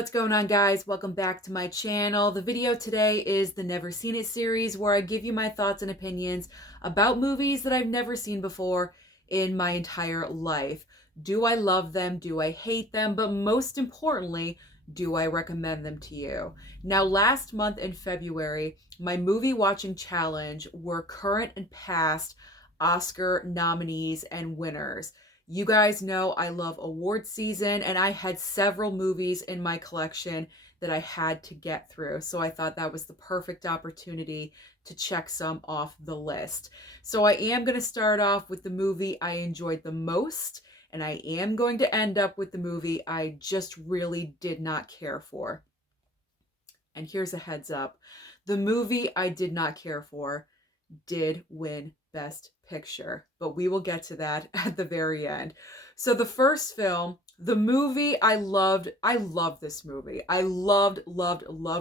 What's going on, guys? Welcome back to my channel. The video today is the Never Seen It series, where I give you my thoughts and opinions about movies that I've never seen before in my entire life. Do I love them? Do I hate them? But most importantly, do I recommend them to you? Now, last month in February, my movie watching challenge were current and past Oscar nominees and winners. You guys know I love award season, and I had several movies in my collection that I had to get through. So I thought that was the perfect opportunity to check some off the list. So I am going to start off with the movie I enjoyed the most, and I am going to end up with the movie I just really did not care for. And here's a heads up. The movie I did not care for did win Best Picture, but we will get to that at the very end. So the first film, the movie I loved this movie. I loved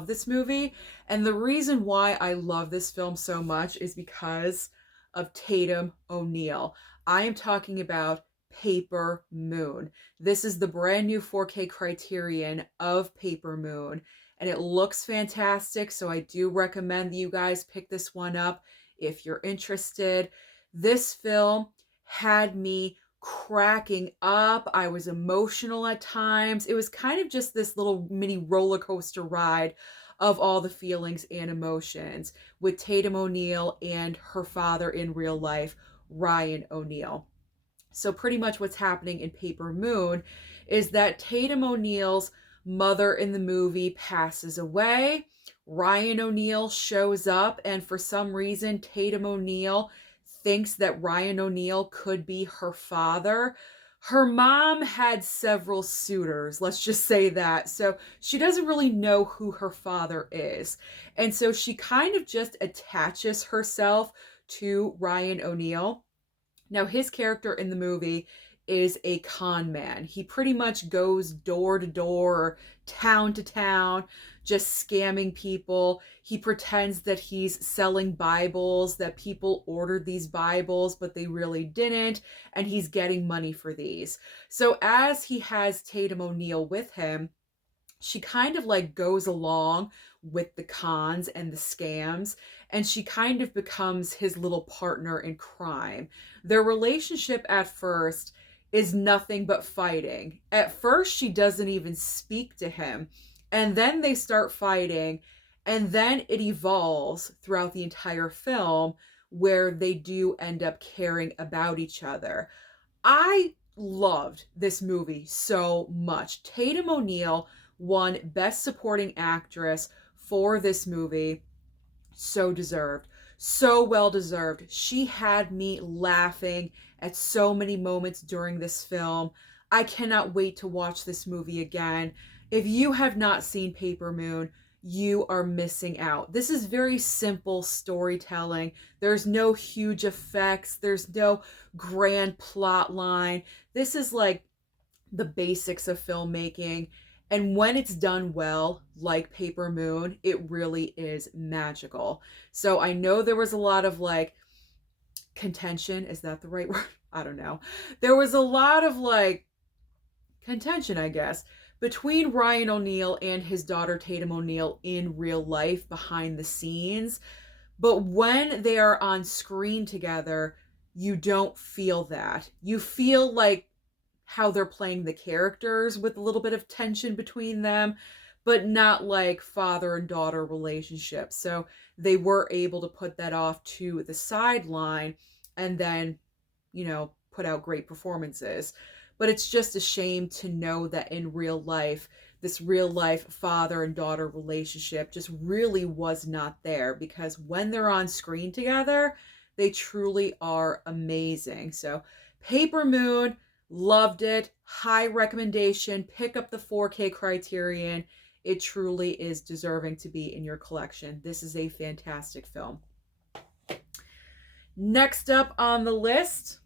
this movie. And the reason why I love this film so much is because of Tatum O'Neal. I am talking about Paper Moon. This is the brand new 4K Criterion of Paper Moon, and it looks fantastic. So I do recommend that you guys pick this one up if you're interested. This film had me cracking up. I was emotional at times. It was kind of just this little mini roller coaster ride of all the feelings and emotions with Tatum O'Neal and her father in real life, Ryan O'Neal. So pretty much what's happening in Paper Moon is that Tatum O'Neal's mother in the movie passes away. Ryan O'Neal shows up, and for some reason, Tatum O'Neal thinks that Ryan O'Neal could be her father. Her mom had several suitors, let's just say that. So she doesn't really know who her father is. And so she kind of just attaches herself to Ryan O'Neal. Now, his character in the movie is a con man. He pretty much goes door to door, town to town, just scamming people. He pretends that he's selling Bibles, that people ordered these Bibles, but they really didn't, and he's getting money for these. So as he has Tatum O'Neal with him, she kind of like goes along with the cons and the scams, and she kind of becomes his little partner in crime. Their relationship at first is nothing but fighting. At first, she doesn't even speak to him, and then they start fighting, and then it evolves throughout the entire film where they do end up caring about each other. I loved this movie so much. Tatum O'Neal won Best Supporting Actress for this movie. So deserved. So well deserved. She had me laughing at so many moments during this film. I cannot wait to watch this movie again. If you have not seen Paper Moon, you are missing out. This is very simple storytelling. There's no huge effects. There's no grand plot line. This is like the basics of filmmaking. And when it's done well, like Paper Moon, it really is magical. So I know there was a lot of like contention. Is that the right word? I don't know. There was a lot of like contention, I guess, between Ryan O'Neal and his daughter Tatum O'Neal in real life behind the scenes. But when they are on screen together, you don't feel that. You feel like how they're playing the characters with a little bit of tension between them, but not like father and daughter relationship. So they were able to put that off to the sideline and then, put out great performances. But it's just a shame to know that in real life, this real life father and daughter relationship just really was not there, because when they're on screen together, they truly are amazing. So Paper Moon, loved it. High recommendation. Pick up the 4K Criterion. It truly is deserving to be in your collection. This is a fantastic film. Next up on the list,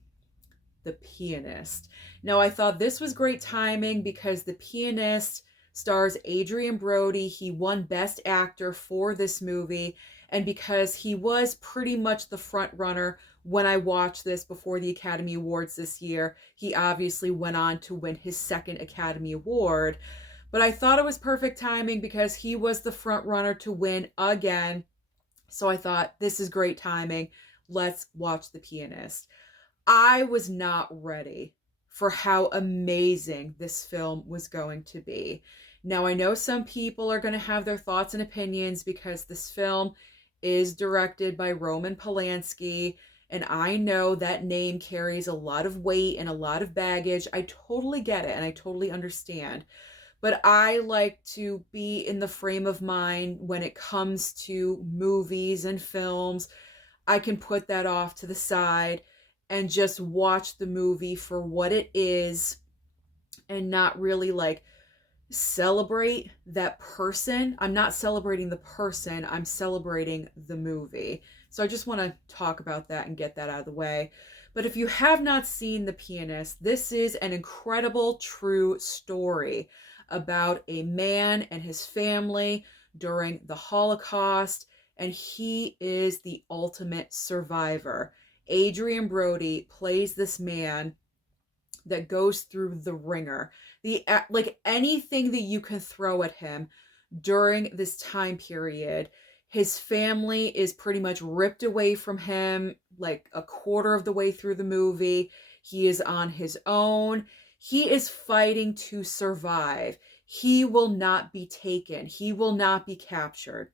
The Pianist. Now, I thought this was great timing because The Pianist stars Adrien Brody. He won Best Actor for this movie, and because he was pretty much the front runner when I watched this before the Academy Awards this year, he obviously went on to win his second Academy Award. But I thought it was perfect timing because he was the front runner to win again. So I thought, this is great timing. Let's watch The Pianist. I was not ready for how amazing this film was going to be. Now, I know some people are going to have their thoughts and opinions because this film is directed by Roman Polanski, and I know that name carries a lot of weight and a lot of baggage. I totally get it and I totally understand. But I like to be in the frame of mind when it comes to movies and films. I can put that off to the side and just watch the movie for what it is and not really like celebrate that person. I'm not celebrating the person, I'm celebrating the movie. So I just want to talk about that and get that out of the way. But if you have not seen The Pianist, this is an incredible true story about a man and his family during the Holocaust, and he is the ultimate survivor. Adrian Brody plays this man that goes through the ringer. Like anything that you can throw at him during this time period. His family is pretty much ripped away from him like a quarter of the way through the movie. He is on his own. He is fighting to survive. He will not be taken. He will not be captured.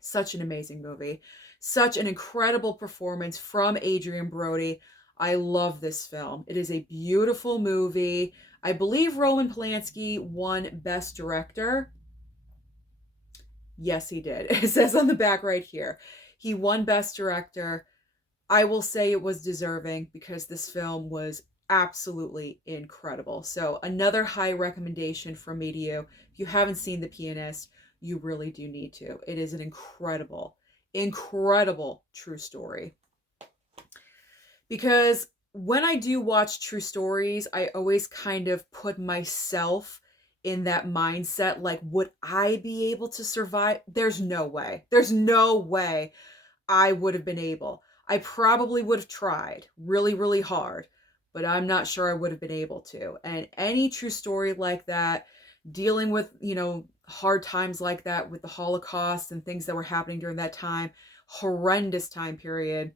Such an amazing movie. Such an incredible performance from Adrian Brody. I love this film. It is a beautiful movie. I believe Roman Polanski won Best Director. Yes, he did. It says on the back right here. He won Best Director. I will say it was deserving because this film was absolutely incredible. So another high recommendation from me to you. If you haven't seen The Pianist, you really do need to. It is an incredible, incredible true story. Because when I do watch true stories, I always kind of put myself in that mindset. Like, would I be able to survive? There's no way. There's no way I would have been able. I probably would have tried really, really hard, but I'm not sure I would have been able to. And any true story like that, dealing with, hard times like that with the Holocaust and things that were happening during that time, horrendous time period,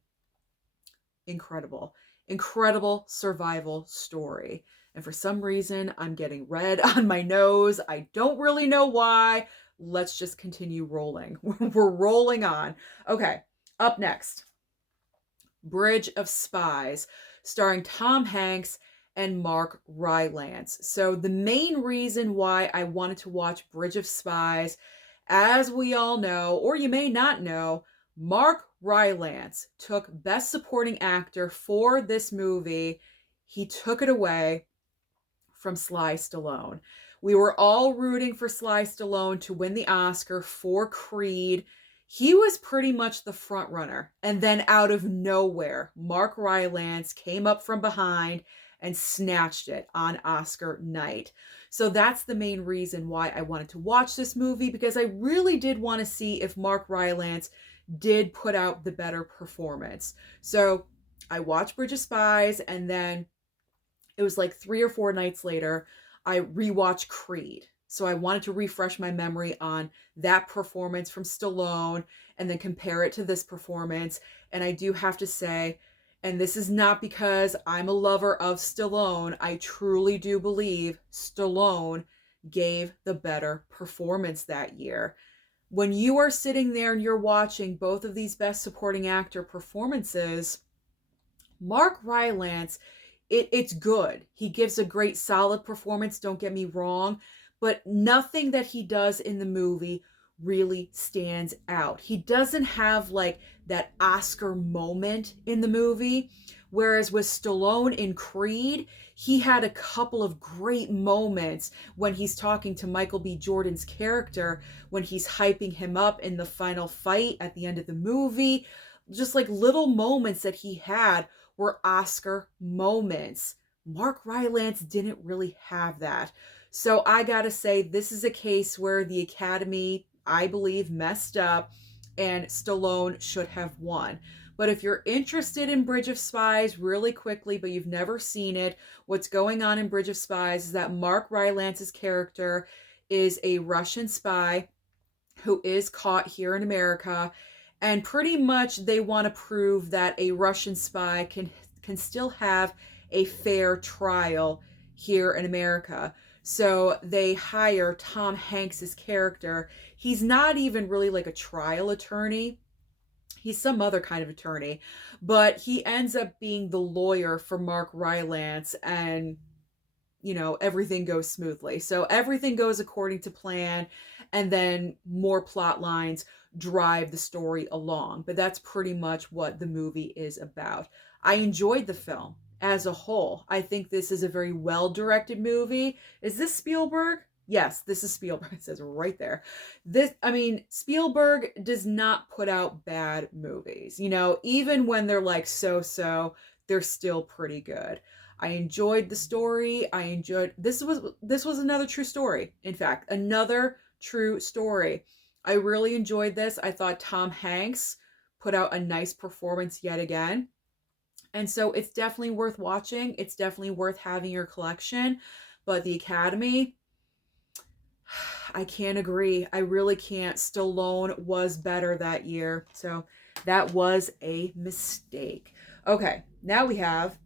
incredible, incredible survival story. And for some reason, I'm getting red on my nose. I don't really know why. Let's just continue rolling. We're rolling on. Okay, up next, Bridge of Spies, starring Tom Hanks and Mark Rylance. So the main reason why I wanted to watch Bridge of Spies, as we all know, or you may not know, Mark Rylance took Best Supporting Actor for this movie. He took it away from Sly Stallone. We were all rooting for Sly Stallone to win the Oscar for Creed. He was pretty much the front runner. And then out of nowhere, Mark Rylance came up from behind and snatched it on Oscar night. So that's the main reason why I wanted to watch this movie, because I really did want to see if Mark Rylance did put out the better performance. So I watched Bridge of Spies, and then it was like 3 or 4 nights later, I rewatched Creed. So I wanted to refresh my memory on that performance from Stallone and then compare it to this performance. And I do have to say, and this is not because I'm a lover of Stallone, I truly do believe Stallone gave the better performance that year. When you are sitting there and you're watching both of these Best Supporting Actor performances, Mark Rylance, it's good. He gives a great solid performance, don't get me wrong, but nothing that he does in the movie really stands out. He doesn't have like that Oscar moment in the movie, whereas with Stallone in Creed, he had a couple of great moments when he's talking to Michael B. Jordan's character, when he's hyping him up in the final fight at the end of the movie. Just like little moments that he had were Oscar moments. Mark Rylance didn't really have that. So I gotta say, this is a case where the Academy, I believe, messed up and Stallone should have won. But if you're interested in Bridge of Spies really quickly, but you've never seen it, what's going on in Bridge of Spies is that Mark Rylance's character is a Russian spy who is caught here in America, and pretty much they want to prove that a Russian spy can still have a fair trial here in America. So they hire Tom Hanks's character. He's not even really like a trial attorney. He's some other kind of attorney, but he ends up being the lawyer for Mark Rylance, and everything goes smoothly. So everything goes according to plan, and then more plot lines drive the story along. But that's pretty much what the movie is about. I enjoyed the film as a whole. I think this is a very well-directed movie. Is this Spielberg? Yes, this is Spielberg. It says right there. Spielberg does not put out bad movies. Even when they're like so-so, they're still pretty good. I enjoyed the story. This was another true story. In fact, another true story. I really enjoyed this. I thought Tom Hanks put out a nice performance yet again. And so it's definitely worth watching. It's definitely worth having your collection. But the Academy, I can't agree. I really can't. Stallone was better that year. So that was a mistake. Okay, now we have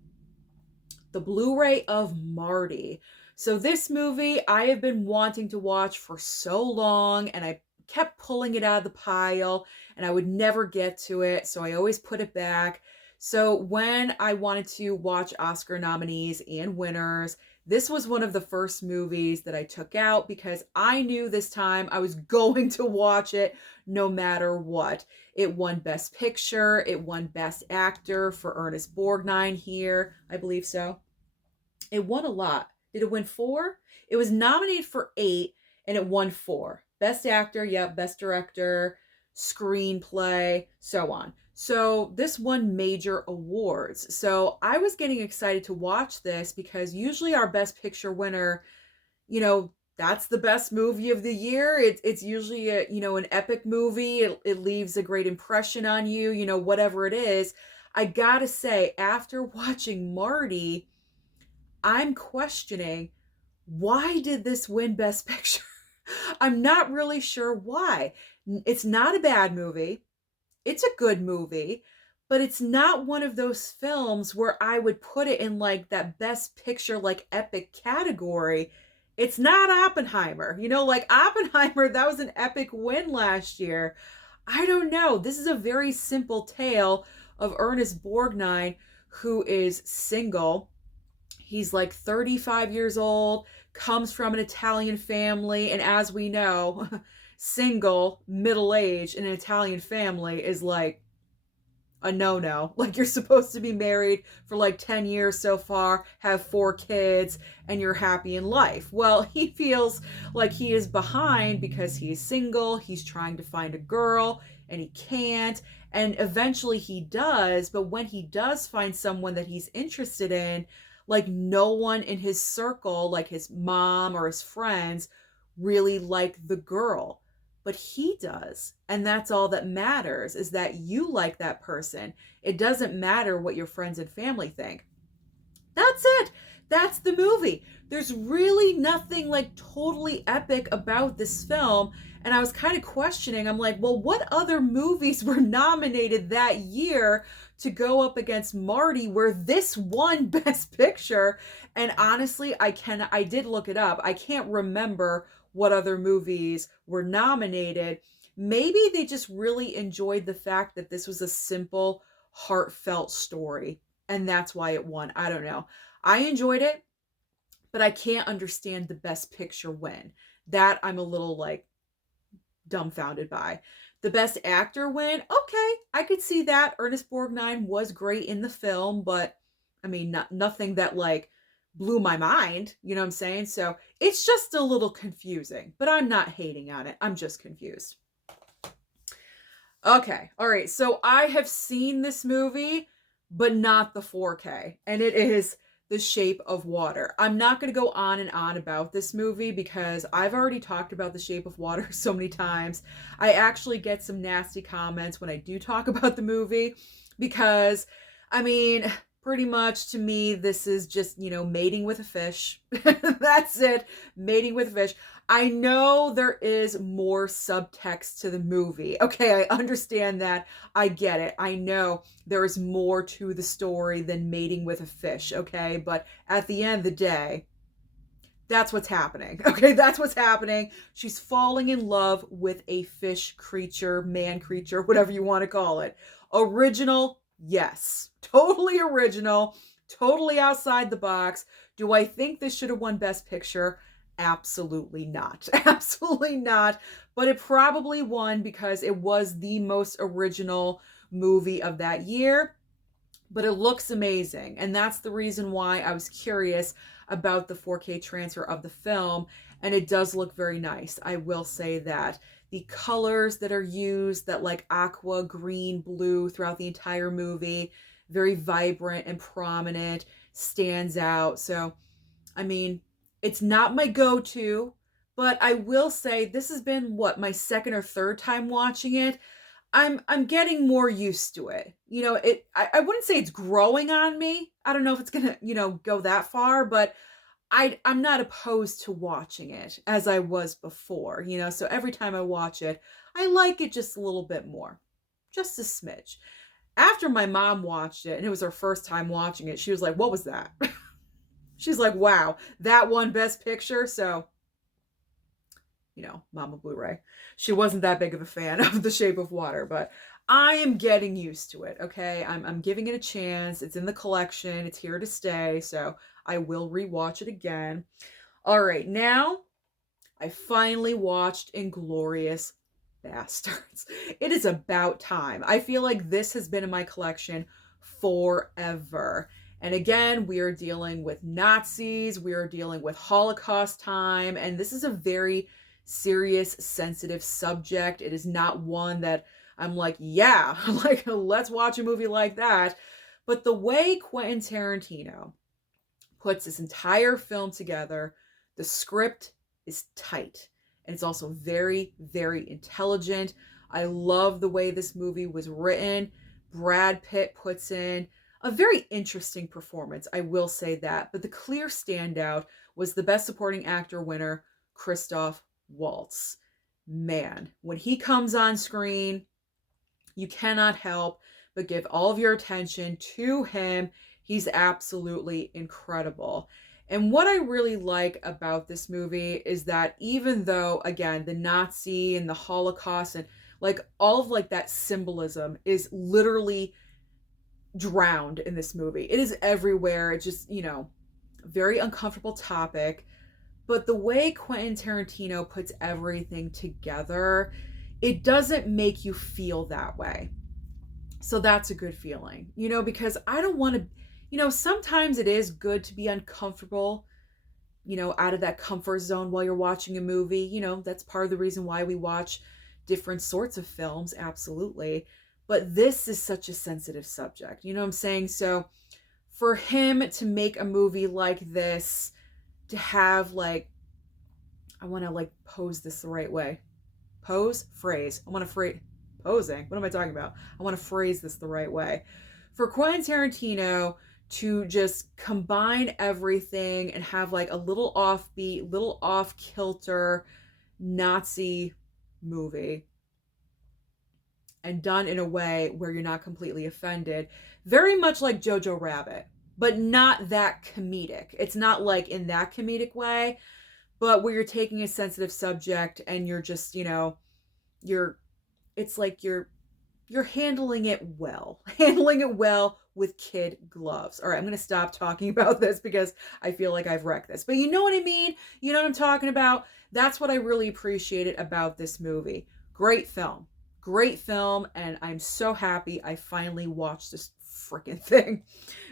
the Blu-ray of Marty. So this movie I have been wanting to watch for so long, and I kept pulling it out of the pile, and I would never get to it, so I always put it back. So when I wanted to watch Oscar nominees and winners, this was one of the first movies that I took out because I knew this time I was going to watch it no matter what. It won Best Picture. It won Best Actor for Ernest Borgnine here. I believe so. It won a lot. Did it win 4? It was nominated for 8 and it won 4. Best Actor, yep, Best Director, Screenplay, so on. So this won major awards. So I was getting excited to watch this because usually our Best Picture winner, that's the best movie of the year. It's usually an epic movie. It leaves a great impression on you, whatever it is. I gotta say, after watching Marty, I'm questioning, why did this win Best Picture? I'm not really sure why. It's not a bad movie. It's a good movie, but it's not one of those films where I would put it in like that Best Picture, like epic category. It's not Oppenheimer. Like Oppenheimer, that was an epic win last year. I don't know. This is a very simple tale of Ernest Borgnine, who is single. He's like 35 years old, comes from an Italian family, and as we know, single, middle-aged in an Italian family is like a no-no. Like you're supposed to be married for like 10 years so far, have 4 kids, and you're happy in life. Well, he feels like he is behind because he is single, he's trying to find a girl, and he can't, and eventually he does, but when he does find someone that he's interested in, like no one in his circle, like his mom or his friends, really like the girl. But he does. And that's all that matters, is that you like that person. It doesn't matter what your friends and family think. That's it. That's the movie. There's really nothing like totally epic about this film. And I was kind of questioning, I'm like, well, what other movies were nominated that year to go up against Marty where this won Best Picture? And honestly, I did look it up. I can't remember what other movies were nominated. Maybe they just really enjoyed the fact that this was a simple, heartfelt story, and that's why it won. I don't know. I enjoyed it, but I can't understand the Best Picture win. That I'm a little like dumbfounded by. The Best Actor win, okay, I could see that. Ernest Borgnine was great in the film, but I mean, nothing that like blew my mind, you know what I'm saying? So it's just a little confusing, but I'm not hating on it. I'm just confused. Okay, all right, so I have seen this movie, but not the 4K, and it is The Shape of Water. I'm not going to go on and on about this movie because I've already talked about The Shape of Water so many times. I actually get some nasty comments when I do talk about the movie because, I mean, Pretty much to me, this is just, mating with a fish. That's it. Mating with a fish. I know there is more subtext to the movie. Okay, I understand that. I get it. I know there is more to the story than mating with a fish. Okay, but at the end of the day, that's what's happening. Okay, that's what's happening. She's falling in love with a fish creature, man creature, whatever you want to call it. Original, yes. Totally original, totally outside the box. Do I think this should have won Best Picture? Absolutely not. Absolutely not. But it probably won because it was the most original movie of that year. But it looks amazing. And that's the reason why I was curious about the 4K transfer of the film. And it does look very nice. I will say that. The colors that are used, that like aqua, green, blue throughout the entire movie, very vibrant and prominent, stands out. So, I mean, it's not my go-to, but I will say this has been my second or third time watching it. I'm getting more used to it. I wouldn't say it's growing on me. I don't know if it's gonna, go that far, but I'm not opposed to watching it as I was before, so every time I watch it, I like it just a little bit more. Just a smidge. After my mom watched it, and it was her first time watching it, she was like, "What was that?" She's like, "Wow, that won Best Picture." So, Mama Blu-ray. She wasn't that big of a fan of The Shape of Water, but I am getting used to it, okay? I'm giving it a chance. It's in the collection. It's here to stay, so I will rewatch it again. All right, now I finally watched Inglourious Bastards. It is about time. I feel like this has been in my collection forever. And again, we are dealing with Nazis, we are dealing with Holocaust time, and this is a very serious, sensitive subject. It is not one that I'm like, yeah, like, let's watch a movie like that. But the way Quentin Tarantino puts this entire film together, the script is tight. And it's also very, very intelligent. I love the way this movie was written. Brad Pitt puts in a very interesting performance, I will say that. But the clear standout was the Best Supporting Actor winner, Christoph Waltz. Man, when he comes on screen, you cannot help but give all of your attention to him. He's absolutely incredible. And what I really like about this movie is that even though, again, the Nazi and the Holocaust and like all of like that symbolism is literally drowned in this movie. It is everywhere. It's just, very uncomfortable topic. But the way Quentin Tarantino puts everything together, it doesn't make you feel that way. So that's a good feeling, because I don't want to, sometimes it is good to be uncomfortable, out of that comfort zone while you're watching a movie. That's part of the reason why we watch different sorts of films, absolutely. But this is such a sensitive subject, you know what I'm saying? So for him to make a movie like this, to have like, I want to like pose this the right way. Phrase. I want to phrase, posing. What am I talking about? I want to phrase this the right way. For Quentin Tarantino to just combine everything and have like a little offbeat, little off kilter Nazi movie, and done in a way where you're not completely offended. Very much like Jojo Rabbit, but not that comedic. It's not like in that comedic way, but where you're taking a sensitive subject and you're just, it's like you're handling it well. Handling it well with kid gloves. All right, I'm going to stop talking about this because I feel like I've wrecked this. But you know what I mean? You know what I'm talking about? That's what I really appreciated about this movie. Great film. Great film, and I'm so happy I finally watched this freaking thing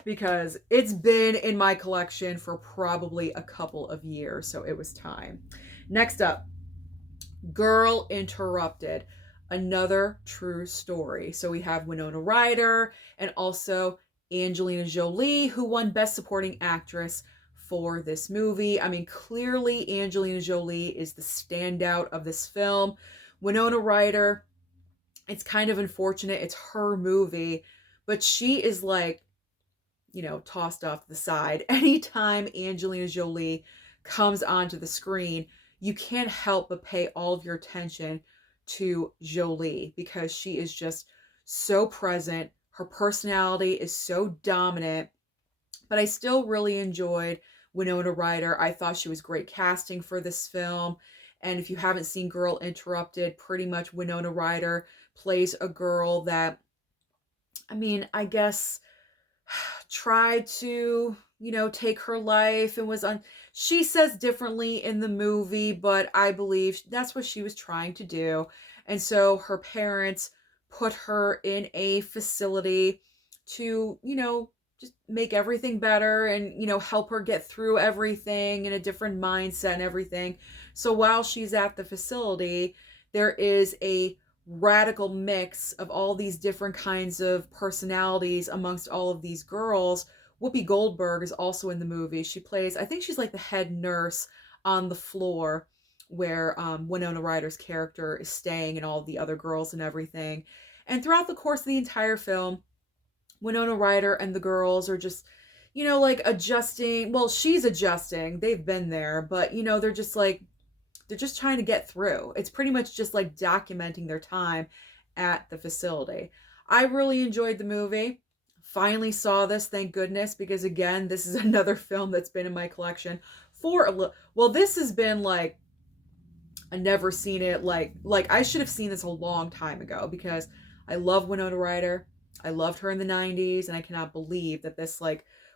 because it's been in my collection for probably a couple of years, so it was time. Next up, Girl Interrupted, another true story. So we have Winona Ryder and also Angelina Jolie, who won Best Supporting Actress for this movie. I mean, clearly Angelina Jolie is the standout of this film. Winona Ryder, it's kind of unfortunate. It's her movie, but she is like, tossed off to the side. Anytime Angelina Jolie comes onto the screen, you can't help but pay all of your attention to Jolie because she is just so present. Her personality is so dominant, but I still really enjoyed Winona Ryder. I thought she was great casting for this film. And if you haven't seen Girl Interrupted, pretty much Winona Ryder plays a girl that, I guess, tried to, take her life and was on. She says differently in the movie, but I believe that's what she was trying to do. And so her parents put her in a facility to, just make everything better and, help her get through everything in a different mindset and everything. So while she's at the facility, there is a radical mix of all these different kinds of personalities amongst all of these girls. Whoopi Goldberg is also in the movie. She plays, I think she's like the head nurse on the floor where Winona Ryder's character is staying and all the other girls and everything. And throughout the course of the entire film, Winona Ryder and the girls are just, like adjusting. Well, she's adjusting. They've been there, but, they're just trying to get through. It's pretty much just like documenting their time at the facility. I really enjoyed the movie. Finally saw this, thank goodness, because again, this is another film that's been in my collection for this has been like, I never seen it. Like I should have seen this a long time ago because I love Winona Ryder. I loved her in the 90s, and I cannot believe that this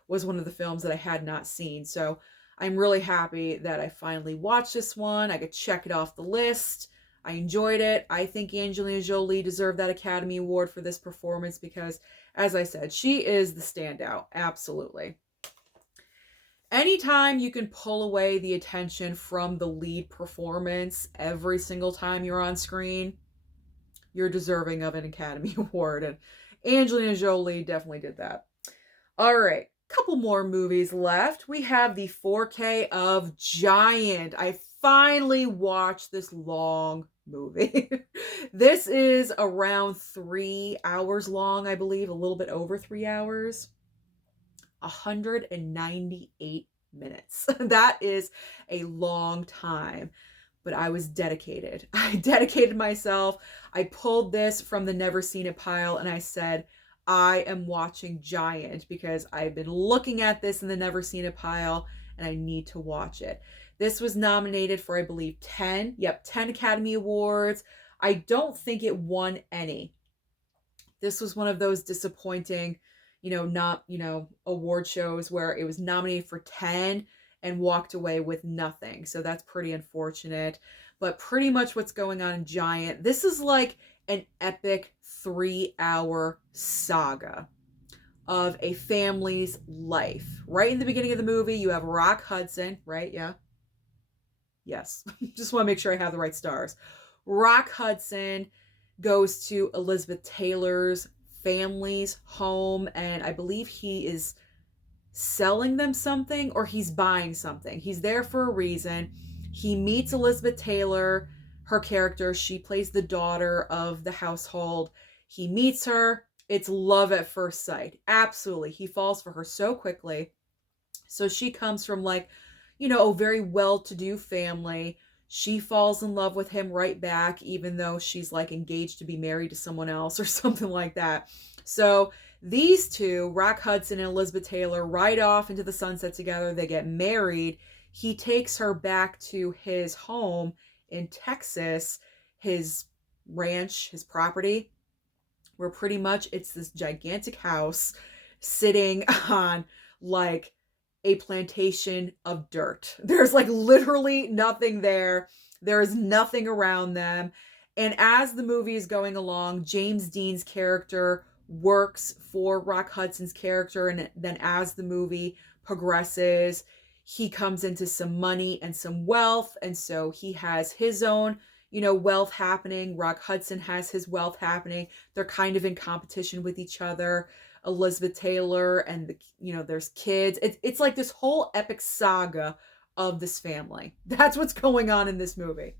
was one of the films that I had not seen. So I'm really happy that I finally watched this one. I could check it off the list. I enjoyed it. I think Angelina Jolie deserved that Academy Award for this performance because, as I said, she is the standout. Absolutely. Anytime you can pull away the attention from the lead performance every single time you're on screen, you're deserving of an Academy Award. And Angelina Jolie definitely did that. All right. Couple more movies left. We have the 4K of Giant. I finally watched this long movie. This is around 3 hours long, I believe, a little bit over 3 hours. 198 minutes. That is a long time, but I was dedicated. I dedicated myself. I pulled this from the Never Seen It pile and I said, I am watching Giant because I've been looking at this in the Never Seen It pile and I need to watch it. This was nominated for, I believe, 10 Academy Awards. I don't think it won any. This was one of those disappointing, award shows where it was nominated for 10 and walked away with nothing. So that's pretty unfortunate. But pretty much what's going on in Giant, this is like an epic 3-hour saga of a family's life. Right in the beginning of the movie, you have Rock Hudson, right? Yeah. Yes. Just want to make sure I have the right stars. Rock Hudson goes to Elizabeth Taylor's family's home, and I believe he is selling them something or he's buying something. He's there for a reason. He meets Elizabeth Taylor, her character. She plays the daughter of the household. He meets her. It's love at first sight. Absolutely. He falls for her so quickly. So she comes from a very well-to-do family. She falls in love with him right back, even though she's engaged to be married to someone else or something like that. So these two, Rock Hudson and Elizabeth Taylor, ride off into the sunset together. They get married. He takes her back to his home in Texas, his ranch, his property, where pretty much it's this gigantic house sitting on a plantation of dirt. There's literally nothing there. There is nothing around them. And as the movie is going along, James Dean's character works for Rock Hudson's character. And then as the movie progresses, he comes into some money and some wealth. And so he has his own, wealth happening. Rock Hudson has his wealth happening. They're kind of in competition with each other. Elizabeth Taylor and there's kids. It's like this whole epic saga of this family. That's what's going on in this movie.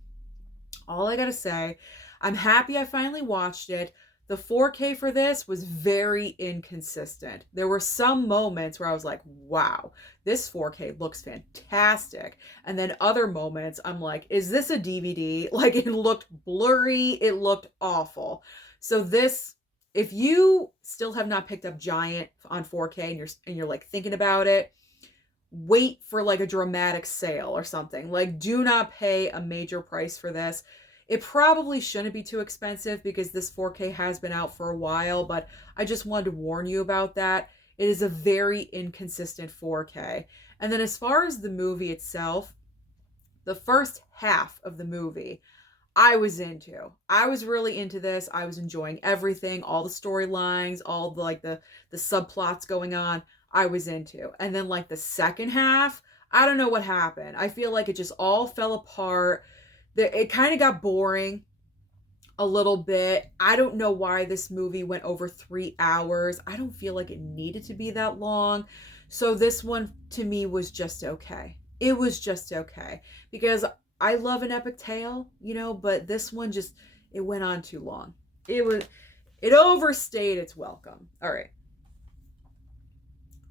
All I gotta say, I'm happy I finally watched it. The 4K for this was very inconsistent. There were some moments where I was like, wow, this 4K looks fantastic. And then other moments, I'm like, is this a DVD? Like, it looked blurry, it looked awful. So this, if you still have not picked up Giant on 4K and you're like thinking about it, wait for like a dramatic sale or something. Like, do not pay a major price for this. It probably shouldn't be too expensive because this 4K has been out for a while, but I just wanted to warn you about that. It is a very inconsistent 4K. And then as far as the movie itself, the first half of the movie, I was into. I was really into this. I was enjoying everything, all the storylines, all the like the subplots going on. I was into. And then like the second half, I don't know what happened. I feel like it just all fell apart. It kind of got boring a little bit. I don't know why this movie went over 3 hours. I don't feel like it needed to be that long. So this one to me was just okay. It was just okay because I love an epic tale, you know, but this one just, it went on too long. It overstayed its welcome. All right.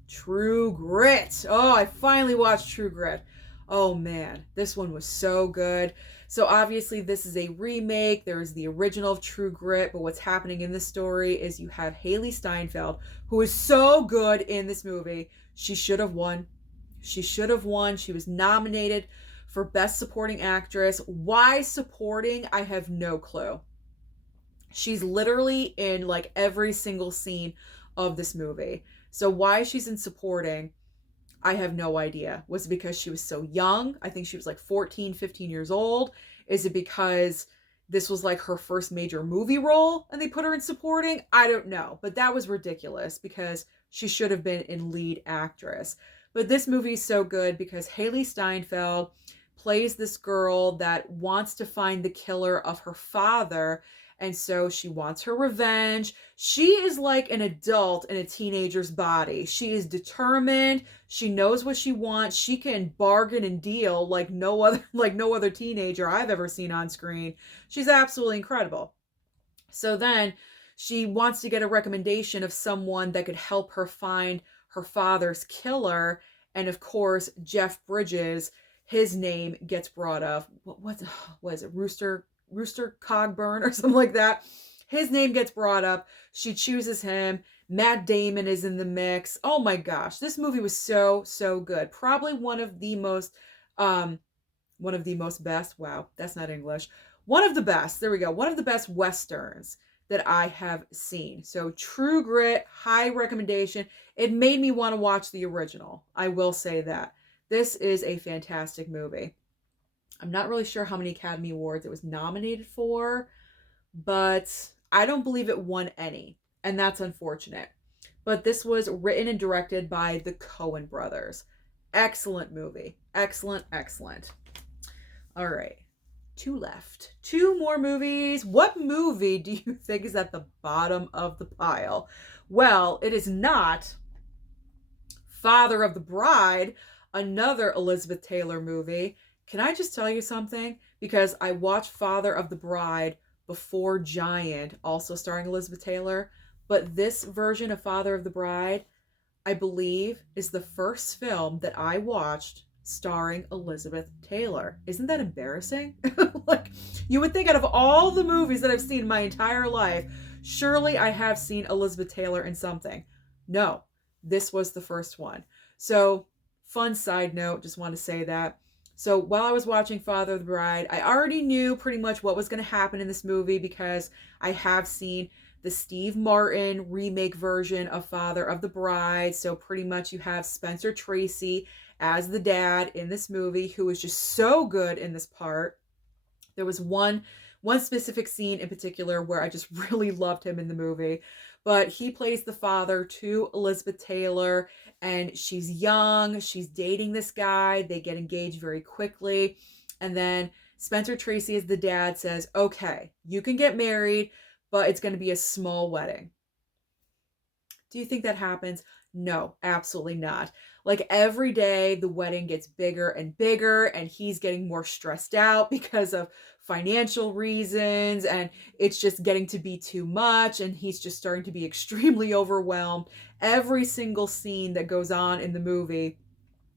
True Grit. Oh, I finally watched True Grit. Oh man, this one was so good. So obviously this is a remake. There is the original of True Grit, but what's happening in this story is you have Hailee Steinfeld, who is so good in this movie. She should have won. She should have won. She was nominated for Best Supporting Actress. Why supporting? I have no clue. She's literally in like every single scene of this movie. So why she's in supporting, I have no idea. Was it because she was so young? I think she was like 14, 15 years old. Is it because this was like her first major movie role and they put her in supporting? I don't know. But that was ridiculous because she should have been in lead actress. But this movie is so good because Hailee Steinfeld plays this girl that wants to find the killer of her father. And so she wants her revenge. She is like an adult in a teenager's body. She is determined. She knows what she wants. She can bargain and deal like no other teenager I've ever seen on screen. She's absolutely incredible. So then she wants to get a recommendation of someone that could help her find her father's killer. And of course, Jeff Bridges, his name gets brought up. What is it? Rooster Cogburn or something like that. His name gets brought up. She chooses him. Matt Damon is in the mix. Oh my gosh, this movie was so good. Probably one of the most best. Wow, that's not English. One of the best. There we go. One of the best westerns that I have seen. So True Grit, high recommendation. It made me want to watch the original. I will say that. This is a fantastic movie. I'm not really sure how many Academy Awards it was nominated for, but I don't believe it won any, and that's unfortunate. But this was written and directed by the Coen brothers. Excellent movie. Excellent. All right. 2 left. 2 more movies. What movie do you think is at the bottom of the pile? Well, it is not Father of the Bride, another Elizabeth Taylor movie. Can I just tell you something? Because I watched Father of the Bride before Giant, also starring Elizabeth Taylor. But this version of Father of the Bride, I believe, is the first film that I watched starring Elizabeth Taylor. Isn't that embarrassing? Like, you would think out of all the movies that I've seen my entire life, surely I have seen Elizabeth Taylor in something. No, this was the first one. So, fun side note, just want to say that. So while I was watching Father of the Bride, I already knew pretty much what was going to happen in this movie because I have seen the Steve Martin remake version of Father of the Bride. So pretty much you have Spencer Tracy as the dad in this movie, who is just so good in this part. There was one specific scene in particular where I just really loved him in the movie. But he plays the father to Elizabeth Taylor, and she's young. She's dating this guy. They get engaged very quickly. And then Spencer Tracy, as the dad, says, okay, you can get married, but it's going to be a small wedding. Do you think that happens? No, absolutely not. Like every day, the wedding gets bigger and bigger, and he's getting more stressed out because of financial reasons, and it's just getting to be too much, and he's just starting to be extremely overwhelmed. Every single scene that goes on in the movie,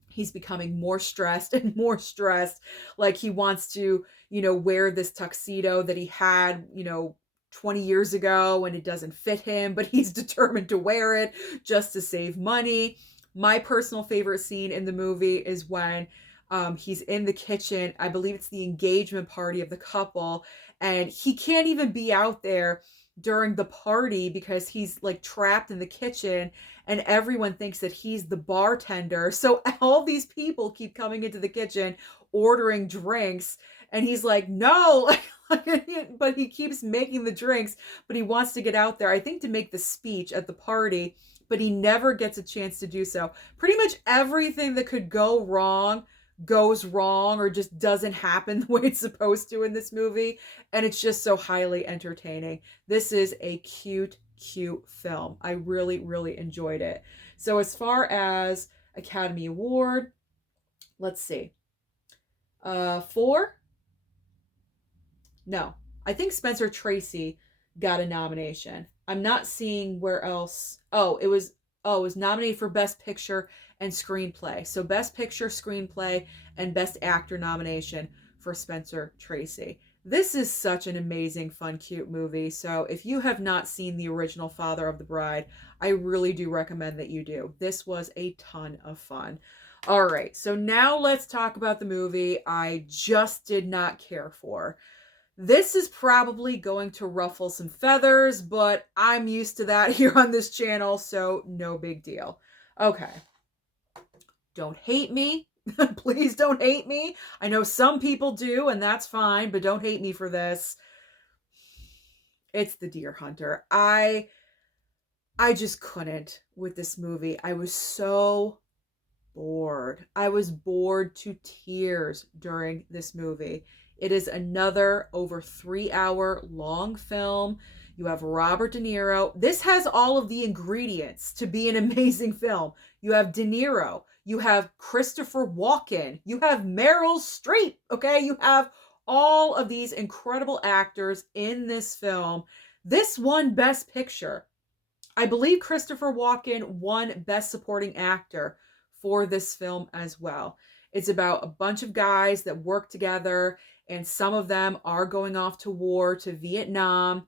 he's becoming more stressed and more stressed. Like he wants to, wear this tuxedo that he had, 20 years ago, and it doesn't fit him, but he's determined to wear it just to save money. My personal favorite scene in the movie is when he's in the kitchen. I believe it's the engagement party of the couple, and he can't even be out there during the party because he's like trapped in the kitchen, and everyone thinks that he's the bartender. So all these people keep coming into the kitchen ordering drinks, and he's like, no. But he keeps making the drinks, but he wants to get out there, I think, to make the speech at the party, but he never gets a chance to do so. Pretty much everything that could go wrong goes wrong or just doesn't happen the way it's supposed to in this movie, and it's just so highly entertaining. This is a cute film. I really, really enjoyed it. So as far as Academy Award, let's see. 4? No. I think Spencer Tracy got a nomination. I'm not seeing where else. It was nominated for Best Picture and Screenplay. So Best Picture, Screenplay, and Best Actor nomination for Spencer Tracy. This is such an amazing, fun, cute movie. So if you have not seen the original Father of the Bride, I really do recommend that you do. This was a ton of fun. All right, so now let's talk about the movie I just did not care for. This is probably going to ruffle some feathers, but I'm used to that here on this channel, so no big deal. Okay. Don't hate me. Please don't hate me. I know some people do, and that's fine, but don't hate me for this. It's The Deer Hunter. I just couldn't with this movie. I was so bored. I was bored to tears during this movie. It is another over 3-hour long film. You have Robert De Niro. This has all of the ingredients to be an amazing film. You have De Niro. You have Christopher Walken. You have Meryl Streep. Okay, you have all of these incredible actors in this film. This won Best Picture. I believe Christopher Walken won Best Supporting Actor for this film as well. It's about a bunch of guys that work together, and some of them are going off to war, to Vietnam,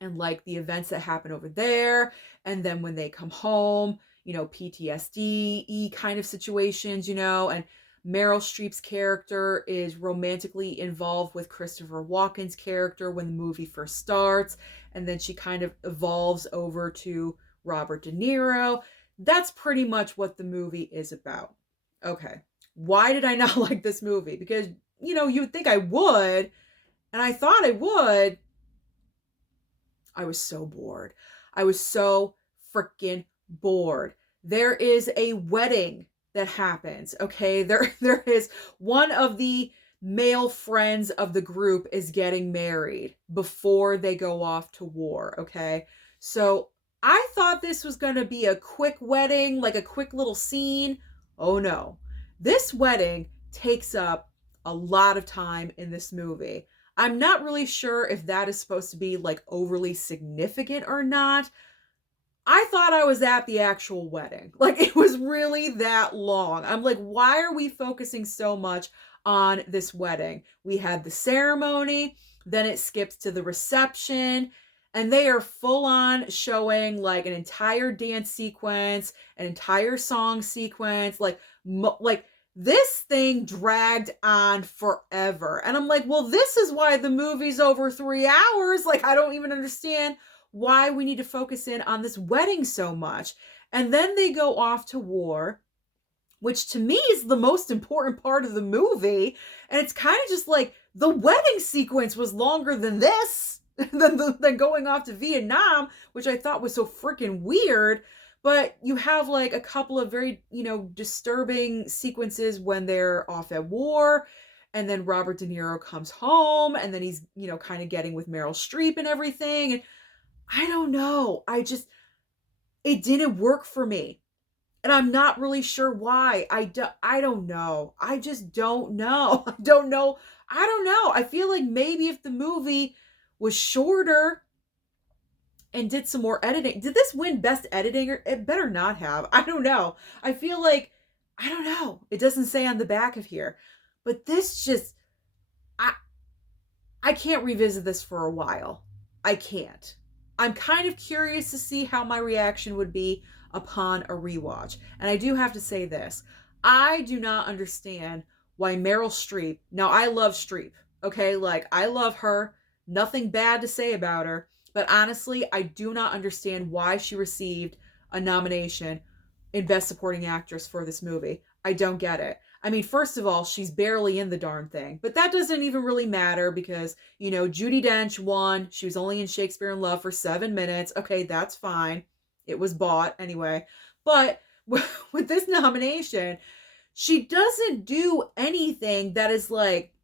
and like the events that happen over there. And then when they come home, PTSD kind of situations, and Meryl Streep's character is romantically involved with Christopher Walken's character when the movie first starts, and then she kind of evolves over to Robert De Niro. That's pretty much what the movie is about. Okay. Why did I not like this movie? Because, you would think I would, and I thought I would. I was so bored. I was so freaking bored. There is a wedding that happens, okay? There is one of the male friends of the group is getting married before they go off to war, okay? So I thought this was going to be a quick wedding, like a quick little scene. Oh no. This wedding takes up a lot of time in this movie. I'm not really sure if that is supposed to be like overly significant or not. I thought I was at the actual wedding. Like it was really that long. I'm like, why are we focusing so much on this wedding? We had the ceremony, then it skips to the reception, and they are full on showing like an entire dance sequence, an entire song sequence, like this thing dragged on forever. And I'm like, well, this is why the movie's over 3 hours. Like, I don't even understand why we need to focus in on this wedding so much. And then they go off to war, which to me is the most important part of the movie. And it's kind of just like the wedding sequence was longer than this, than going off to Vietnam, which I thought was so freaking weird. But you have like a couple of very, disturbing sequences when they're off at war. And then Robert De Niro comes home, and then he's, kind of getting with Meryl Streep and everything. And I don't know. It didn't work for me. And I'm not really sure why. I don't know. I just don't know. I don't know. I don't know. I feel like maybe if the movie was shorter and did some more editing. Did this win best editing? Or it better not have. I don't know. I feel like, I don't know. It doesn't say on the back of here. But this just, I I can't revisit this for a while. I can't. I'm kind of curious to see how my reaction would be upon a rewatch. And I do have to say this. I do not understand why Meryl Streep, now I love Streep, okay? Like, I love her. Nothing bad to say about her. But honestly, I do not understand why she received a nomination in Best Supporting Actress for this movie. I don't get it. I mean, first of all, she's barely in the darn thing, but that doesn't even really matter because, you know, Judi Dench won. She was only in Shakespeare in Love for 7 minutes. Okay, that's fine. It was bought anyway. But with this nomination, she doesn't do anything that is like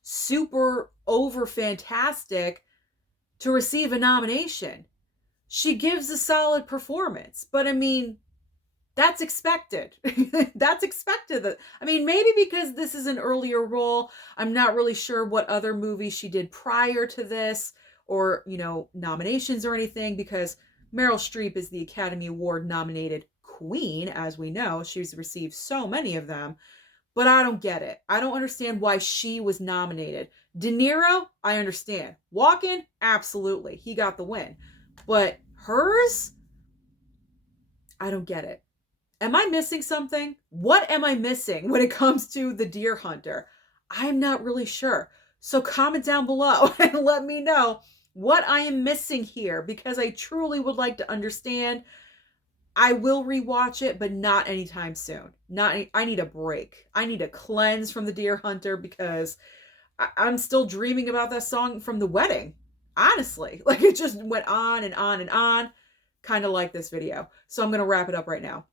super over fantastic to receive a nomination. She gives a solid performance, but I mean, that's expected. That's expected. I mean, maybe because this is an earlier role, I'm not really sure what other movies she did prior to this or, you know, nominations or anything, because Meryl Streep is the Academy Award nominated queen, as we know. She's received so many of them, but I don't get it. I don't understand why she was nominated. De Niro, I understand. Walken, absolutely. He got the win. But hers, I don't get it. Am I missing something? What am I missing when it comes to The Deer Hunter? I'm not really sure. So comment down below and let me know what I am missing here, because I truly would like to understand. I will rewatch it, but not anytime soon. I need a break. I need a cleanse from The Deer Hunter because I'm still dreaming about that song from the wedding. Honestly, like it just went on and on and on, kind of like this video. So I'm going to wrap it up right now.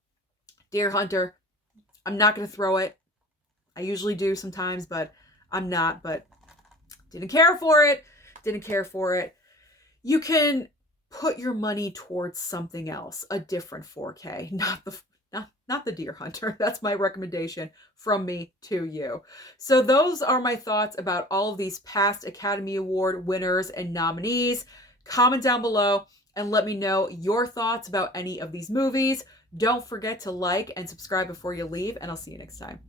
Deer Hunter, I'm not going to throw it. I usually do sometimes, but I'm not. But didn't care for it. Didn't care for it. You can put your money towards something else, a different 4K, not the Deer Hunter. That's my recommendation from me to you. So those are my thoughts about all of these past Academy Award winners and nominees. Comment down below and let me know your thoughts about any of these movies. Don't forget to like and subscribe before you leave, and I'll see you next time.